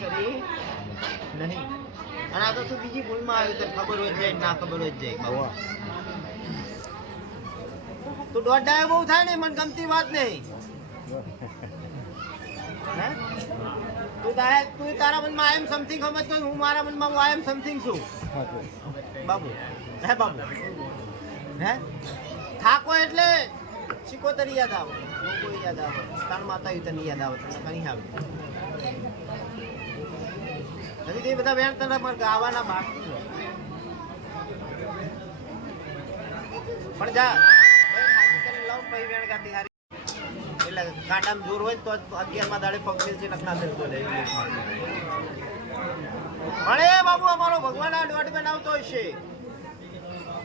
કરી નહીં. અને આ તો તું બીજી ભૂલમાં આવ્યું તને ખબર હોય જાય ના ખબર હોય જાય બાબા. તું દોડાય બહુ થાય ને મને ગમતી વાત નહીં. હે તું તારા મનમાં આઈ એમ સમથિંગ સમજતો, હું મારા મનમાં હું આઈ એમ સમથિંગ છું બાબુ. હે બાબુ હે થાકો એટલે શીકોતરી યાદ આવે, લોકો યાદ આવે, તાર માતા તને યાદ આવે, તને કઈ આવે હજી તે બધા વેણ તને પણ ગાવાના બાકી પણ જા હાજી કરીને લઉં પછી વેણ ગાતી હારી એટલે કાંડામાં જોર હોય તો 11માં દાડે પગ છે નખના દેતો લે. પણ એ બાબુ અમારો ભગવાન આ દોઢ બનાવતો હશે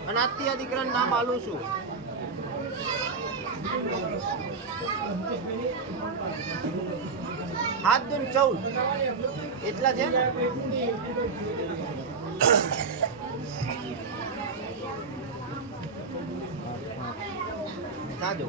અને આજથી આ દીકરાનું નામ આલું છું. હાથ દૂન 14 એટલા છે ને સાજો.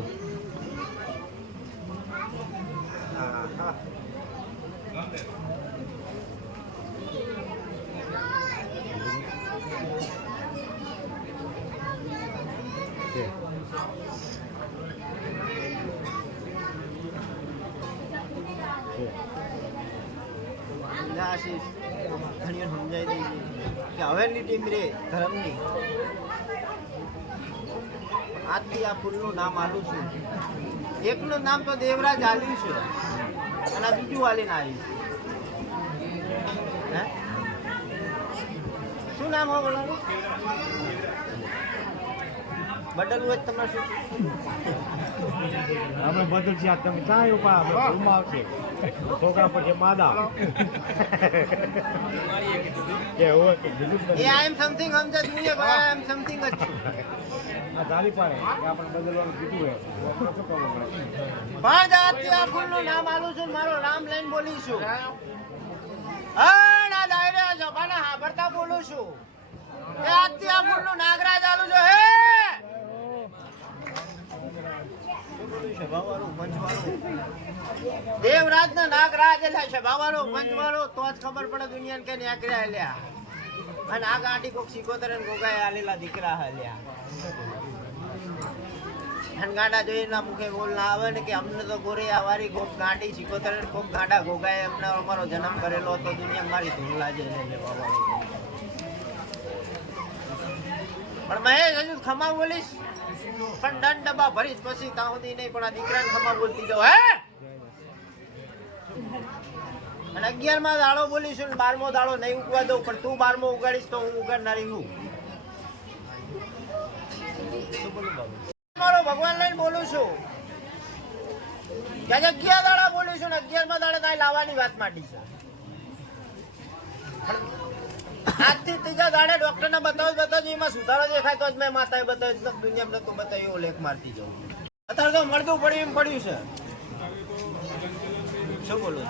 આશીષ ઘણી સમજાઈ દઈ કે હવેની ટીમ રે ધર્મની આજથી આ ફૂલનું નામ આલું છું. એકનું નામ તો દેવરાજ આલ્યું છે અને આ બીજું આલીને આવ્યું. હે શું નામ હોય બોલાનું બદલવું હોય તમારે શું આપણે બદલ છે તમે ક્યાં ઉપા આવશે છોકરા પછી માદા એ આઈ એમ સમથિંગ સમજે તું એ ભાઈ આઈ એમ સમથિંગ જ છું. આ તારી પાસે આપણે બદલવાનું કીધું હે શું ખબર પણ જાતથી આ ફૂલનું નામ આલું છું, મારો નામ લઈને બોલીશું. હા ના ડાયરે જબાના હાબરતા બોલું છું એ આજથી આ ફૂલનું નાગરાજ આલું છું. હે દેવરાજ ના નાગરાજ એટલે સભાવાળો પંચવાળો તો જ ખબર પડે દુનિયાને કે નેકર્યા લ્યા. અને આ ગાંઠી કોક સિકોતર ને ગોગાએ આલેલા દીકરા હલ્યા. ગાંડા જોઈને મુખે બોલ ના આવે ને કે અમને તો ગોરે આવારી કોક ગાંઠી સિકોતર કોક ગાંડા ગોગાએ અમને અમારો જન્મ કરેલો તો દુનિયા મારી ધૂળ લાજે પણ મહેશ હજુ ખમા બોલીશ પણ દંડ ડબ્બા ભરીશ પછી ત્યાં સુધી નહીં પણ આ દીકરાને ખમા બોલતી જાવ. હે અને 11માં દાડો બોલીશું ને 12મો દાડો નહીં ઉગવા દઉં પણ તું 12મો ઉગાડીશ તો હું ઉગાડનારી હું. મારો ભગવાન લઈને બોલું છું કે 11 દાડા બોલીશું ને 11માં દાડે તાઈ લાવવાની વાત માંડી છે. આજથી ત્રીજા દાડે ડોક્ટરને બતાવજો એમાં સુધારો દેખાય તો જ મેં માતાએ બતાવ્યું દુનિયામાં નતું બતાવ્યું એવો લેખ મારતી જાઉં. અત્યારે તો મળતું પડ્યું એમ પડ્યું છે. શું બોલું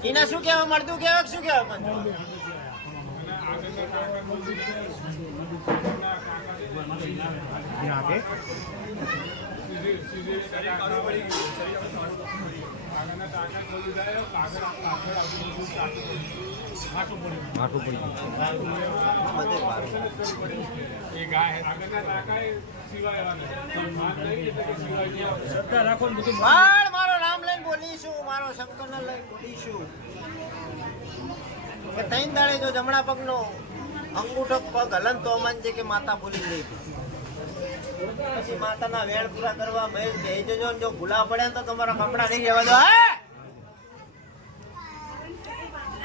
છું એને શું કહેવા મળતું કહેવા શું કહેવા મને માથું પડી મારો નામ લઈને બોલીશું, મારો શંકરને લઈને બોલીશું કે 3 દાડે જો જમણા પગનો અંગૂઠો પગ હલન તો માનજે કે માતા બોલી ગઈ. પછી માતાના વેણ પૂરા કરવા મહેશ જઈ જજો. જો ભૂલા પડ્યા તો તમારા કપડા નહીં રહેવા દો.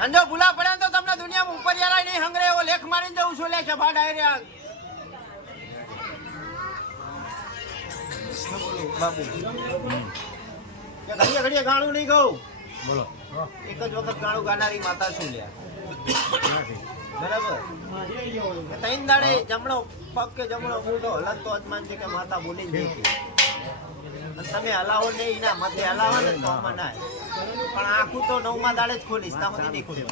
અને જો ભૂલા પડ્યા તો તમને દુનિયામાં ઉપર યાર નહીં હંગરે એવો લેખ મારીને જઉં છું. લે સભા ડાયરે બાબુ ઘડીએ ઘડીએ ગાળું નહીં કહું. બોલો એક જ વખત ગાળું ગાનારી માતા શું લ્યા બરાબર. 3 દાડે જમણો પગ કે જમણો મૂઠો હલન તો જ માનશે કે માતા બોલી જ નહીં. તમે હલાવો નહીં ના મતે હલાવો ને તો આમાં ના પણ આખું તો 9મા દાડે જ ખોલીશ ત્યાં સુધી નહીં ખોલી.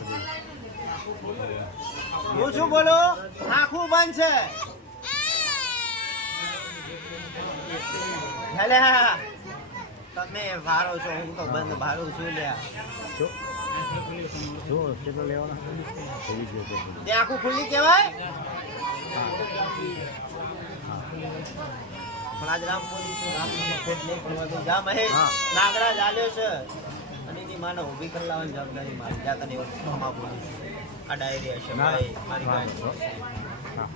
હું શું બોલો આખું બંધ છે. હેલે હા તમે ભારો છો હું તો બંધ ભારું છું લ્યા. જો કેટલો લેવાના એવી જ રીતે. તે આખું ખુલ્લી કહેવાય પણ આજ રામ પોલીસ ફેટ નહીં પડવા દે. જા મહેશ હા. નાગરાજ આલ્યો છે અને એની માને ઊભી કરી લાવવાની જવાબદારી મારી. જા તને એવું ખમા પોલીસ આ ડાયરી હશે ના ભાઈ મારી હા, ગાય હા.